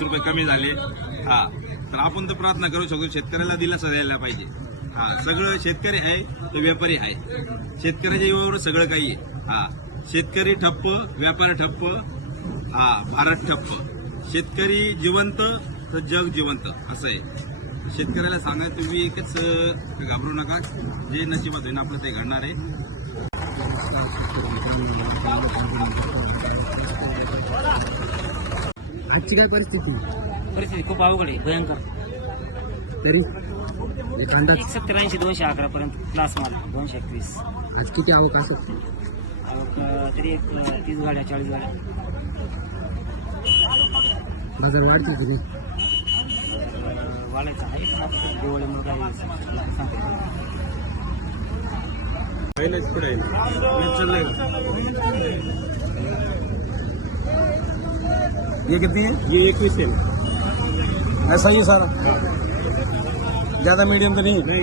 रुपये कमी झाले. हा, तर आपण तर प्रार्थना करू शकतो शेतकऱ्याला दिलासा द्यायला पाहिजे. हा, सगळं शेतकरी आहे तो व्यापारी आहे. शेतकऱ्याच्या जीवावर सगळं काही आहे. हा, शेतकरी ठप्प, व्यापारी ठप्प, हा, भारत ठप्प. शेतकरी जिवंत तर जग जिवंत असं आहे. शेतकऱ्याला सांगा तुम्ही एकच घाबरू नका, जे नशिबात होईन आपलं ते घडणार आहे. आजची काय परिस्थिती खूप अवघड आहे, भयंकर. तरी एखादा 170-80 211 पर्यंत क्लास माल 221. आज किती आवक असेल? तरी एक 30 गाड्या 40 गाड्या. बाजार वाढतील तरी वाढायचं आहे पण आपण दिवाळीमुळे काही सांगता येत नाही. ये कितनी है? ये 21 है. ऐसा ही है सारा, ज्यादा मीडियम तो नहीं? नहीं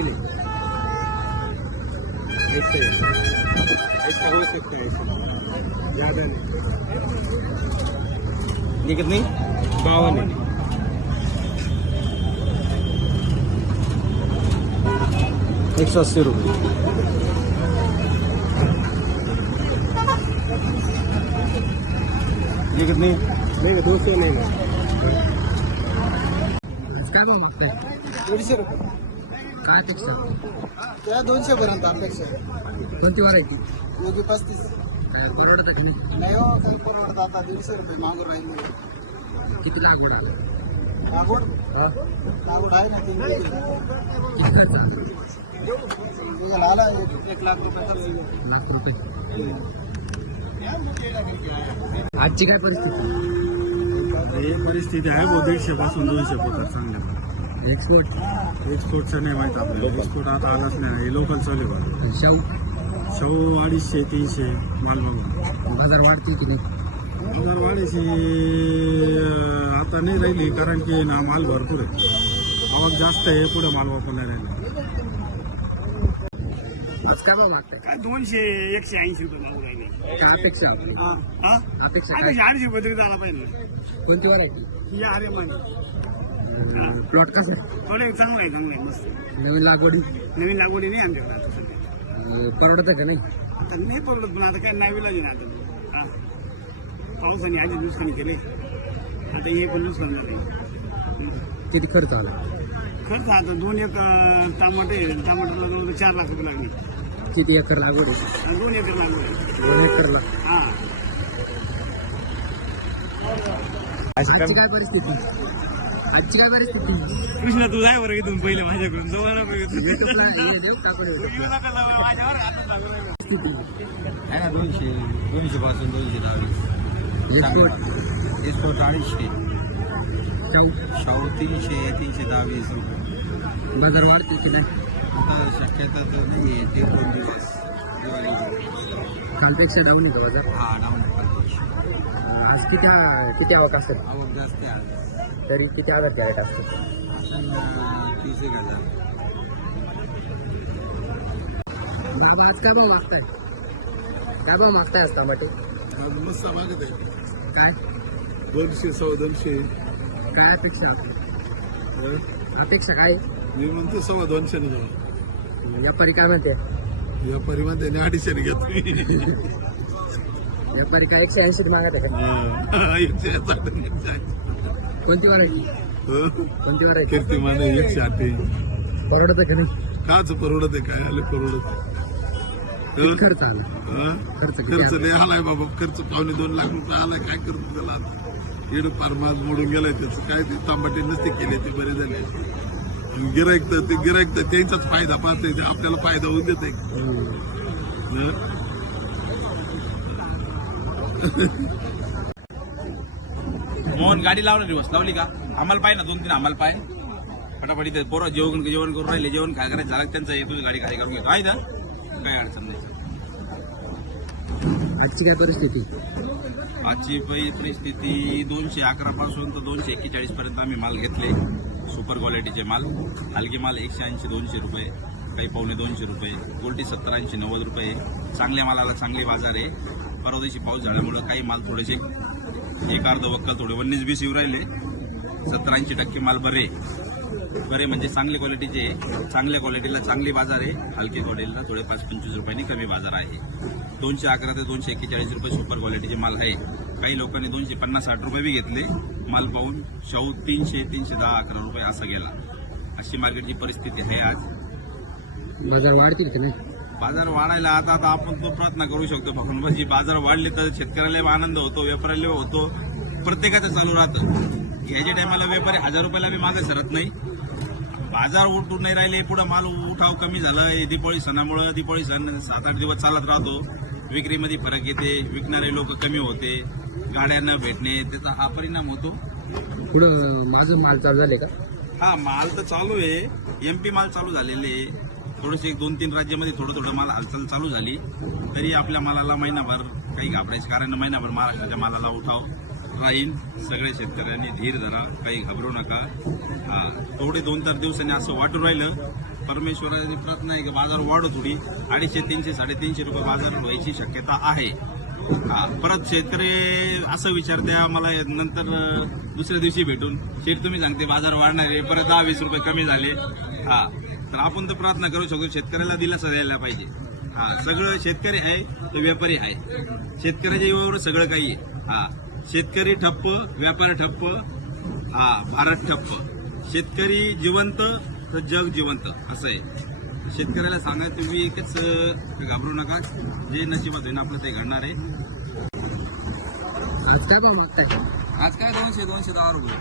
ऐसे ऐसा हो सकता है, ज्यादा नहीं. ये कितनी? 52 है. 180 रुपये. ये कितनी? नहीं 200 नहीं ना. काय भाव मागताय? 150 रुपये. काय अपेक्षा? त्या 200 पर्यंत अपेक्षा आहे. कोणती व्हरायटी? योगी 35. परवडत का नाही? नाही हो, काही परवडत आता 150 रुपये मागून राहिले. किती लागवड आहे? लागवड हा? लागवड आहे ना 3 किती खर्च आला? त्याच्याला आला 1 लाख रुपये खर्च येईल. लाख रुपये. आजची काय परिस्थिती? ही परिस्थिती आहे, 150 पासून 200 पोतात चांगल्या. एक्सपोर्ट एक्सपोर्टचं नाही माहित आपल्याला. एक्सपोर्ट आता आलाच नाही. हे लोकल चालू आहे. शाहू 250-300 माल बघा. बाजार वाढतील की नाही? बाजार वाढीची आता नाही राहिली, कारण की ना माल भरपूर आहे. आवक जास्त आहे, पुढे माल वापर नाही राहिला. आज काय भाव मागताय? काय 200-180 रुपये मागून राहिले. काय अपेक्षा आपली? अपेक्षा काय? 80 रुपये तरी झाला पाहिजे. कोणती व्हरायटी? या अरे मान प्लॉट कसं आहे? थोडे चांगलं आहे मस्त. नवीन लागवडी नवीन लागवडी नाही आमच्याकडे आता सध्या. परवडत का नाही? आता नाही परवडत, पण आता काय नाही लागेल ना आता. पावसाने आधी नुकसानी केले, आता हे पण नुकसान झाले. किती खर्च आला? खर्च आता 2 एकर टमाटरला जवळ 4 लाख रुपये लागले. किती एकर लागवड आहे? आणि 2 एकर लागले. 2 एकरला. हा, आजची काय परिस्थिती? आजची काय परिस्थिती? कृष्णा तू जाय बरं इथून पहिले माझ्याकडून जवळ युट्यूबला हे देऊ का आपण? स्थिती. आहे ना 200 पासून 220. Export export 250. शाहू 300-320 रुपये. बाजार वाढतील की नाही? आता शक्यता तर नाही आहे. ते 2 दिवस कालपेक्षा डाऊन येतो बाजार. हा डाऊन. आज किती आवक असेल? आवक जास्त आहे. तरी किती हजार कॅरेट असतील? 30,000. बाबा आज काय भाव मागताय? काय भाव मागताय आज टमाटे? मस्त मागत आहे. काय 200-250. काय अपेक्षा आपली? अपेक्षा काय? मी म्हणतो 250 ने जाऊ. व्यापारी काय म्हणते? व्यापारी म्हणते 250 ने घेतो. व्यापारी काय 180 मागत आहे का? 160. कोणती व्हरायटी? कोणती व्हरायटी? कीर्तिमान 108. परवडत का नाही? काच परवडत आहे, काय आलं परवडत. किती खर्च आला? खर्च खर्च नाही आलाय बाबा. खर्च 2.25 लाख रुपये आलाय. काय करतो त्याला? इकडं पारमाज मोडून गेलाय त्याचं. काय ते तांबाटे नसते केले ते बरे झाले. गिराईक तर त्यांचाच फायदा पाहते, आपल्याला फायदा होऊन देते. मोहन गाडी लावणार दिवस लावली का? आम्हाला पाहिजे ना 2-3 आम्हाला पाहिजे. फटाफट इथे पोरं जेवण करून राहिले. जेवण काय करायचं झालं त्यांचं येतो, गाडी खाली करून घेतो आहे ना. काय अडचण नाही. आजची काय परिस्थिती? आजची परिस्थिती 211 पासून तर 241 पर्यंत आम्ही माल घेतले. सुपर क्वालिटीचे माल. हलके माल 180-200 रुपये, काही 250 रुपये. उलटी 70-80-90 रुपये. चांगल्या मालाला चांगले बाजार आहे. परवा दिवशी पाऊस झाल्यामुळं काही माल थोडेसे एक अर्ध वक्कल थोडे 19-20 येऊ राहिले. 70-80% माल बरे म्हणजे चांगल्या क्वालिटीचे आहे. चांगल्या क्वालिटीला चांगली बाजार आहे, हलकी क्वालिटीला थोडे 5-25 रुपयांनी कमी बाजार आहे. 211 ते 241 रुपये सुपर क्वालिटीचे माल आहे. काही लोकांनी 250-60 रुपये बी घेतले माल पाहून. शाहू 300-310-11 रुपये असा गेला. अशी मार्केटची परिस्थिती आहे आज. बाजार वाढतील की नाही? बाजार वाढायला आता आपण तो प्रयत्न करू शकतो. फक्त म्हणजे बाजार वाढले तर शेतकऱ्याला आनंद होतो, व्यापाऱ्याला होतो, प्रत्येकाचं चालू राहतं. याच्या टायमाला व्यापारी 1000 रुपयाला बी मागे सरत नाही. बाजार उठून नाही राहिले, पुढे माल उठाव कमी झालं. दीपावली सणामुळे दिवाळी सण 7-8 दिवस चालत राहतो. विक्रीमध्ये फरक येते, विकणारे लोक कमी होते, गाड्या न भेटणे, त्याचा हा परिणाम होतो. पुढं माझं माल चालू झाले का? हा माल तर चालू आहे, MP माल चालू झालेले आहे. थोडेसे 2-3 राज्यामध्ये थोडं माल हालचाल चालू झाली. तरी आपल्या मालाला महिनाभर काही घाबरायचं कारण, महिनाभर महाराष्ट्राच्या मालाला उठाव राहील. सगळ्या शेतकऱ्यांनी धीर धरा, काही घाबरू नका. हा थोडे 2-4 दिवसांनी असं वाटून राहिलं. परमेश्वराची प्रार्थना आहे की बाजार वाढो थोडी. 250-300-350 रुपये बाजार व्हायची शक्यता आहे. हा परत शेतकरी असं विचारत्या मला नंतर दुसऱ्या दिवशी भेटून, शेठ तुम्ही सांगते बाजार वाढणार आहे, परत 10-20 रुपये कमी झाले. हा तर आपण तर प्रार्थना करू शकतो, शेतकऱ्याला दिलासा द्यायला पाहिजे. हा सगळं शेतकरी आहे तो व्यापारी आहे. शेतकऱ्याच्या जीवावर सगळं काही आहे. हा शेतकरी ठप्प, व्यापारी ठप्प, हा भारत ठप्प. शेतकरी जिवंत तर जग जिवंत असं आहे. शेतकऱ्याला सांगा तुम्ही एकच घाबरू नका, जे नशिबात होईन आपलं ते घडणार आहे. आज काय भाव मागताय? आज काय 200-210 रुपये.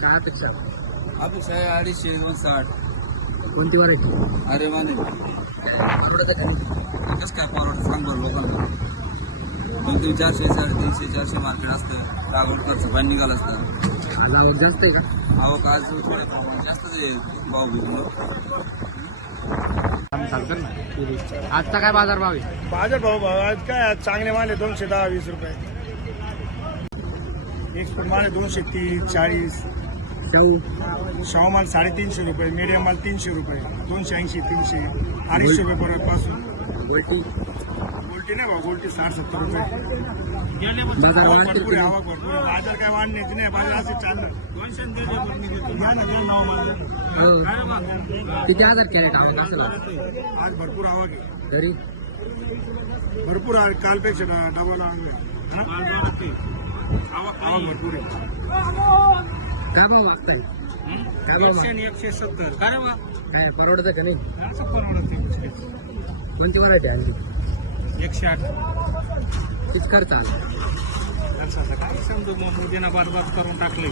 काय अपेक्षा? अपेक्षा आहे 250-260. कोणती व्हरायटी? अरे माने परवडतं का नाही? कसं काय परवडत सांग बरं लोकांना. 200-400-350-400 मार्केट असतं. लागवड खर्च पाणी निघाला असतं. आज आवक जास्त आहे का? आवक आज थोडं जास्तच आहे भाव बिकलो. आजचा काय बाजार भाव आहे? बाजार भाऊ आज काय आज चांगले माल आहे 210-20 रुपये. एक्सपोर्ट माल आहे 230-40. शाहू शाहू माल 350 रुपये, मीडियम माल 300 रुपये, 280-300, 250 रुपये परत पासून. गोल्टी गोल्टी नाही भाऊ, गोल्टी 60-70 रुपये. बाजार आवक वाढतील भरपूर की आहे, नाही? आवक भरपूर आहे. बाजार काय वाढण्याची नाही, बाजार असे चाललं. 200 घ्या ना, घ्या नाव माल. हो. किती हजार केले का आवक असं झालं? आज भरपूर आवक आहे, तरी भरपूर आहे. कालपेक्षा डबल आवक भरपूर आहे. काय भाव मागताय? काय भाव मागताय? 170. काय बा काय परवडतं का नाही? असं परवडत कोणती व्हरायटी आणली? 108. तीच खर्च आला. असं काय समजा मग मोदीनं बरबाद करून टाकले.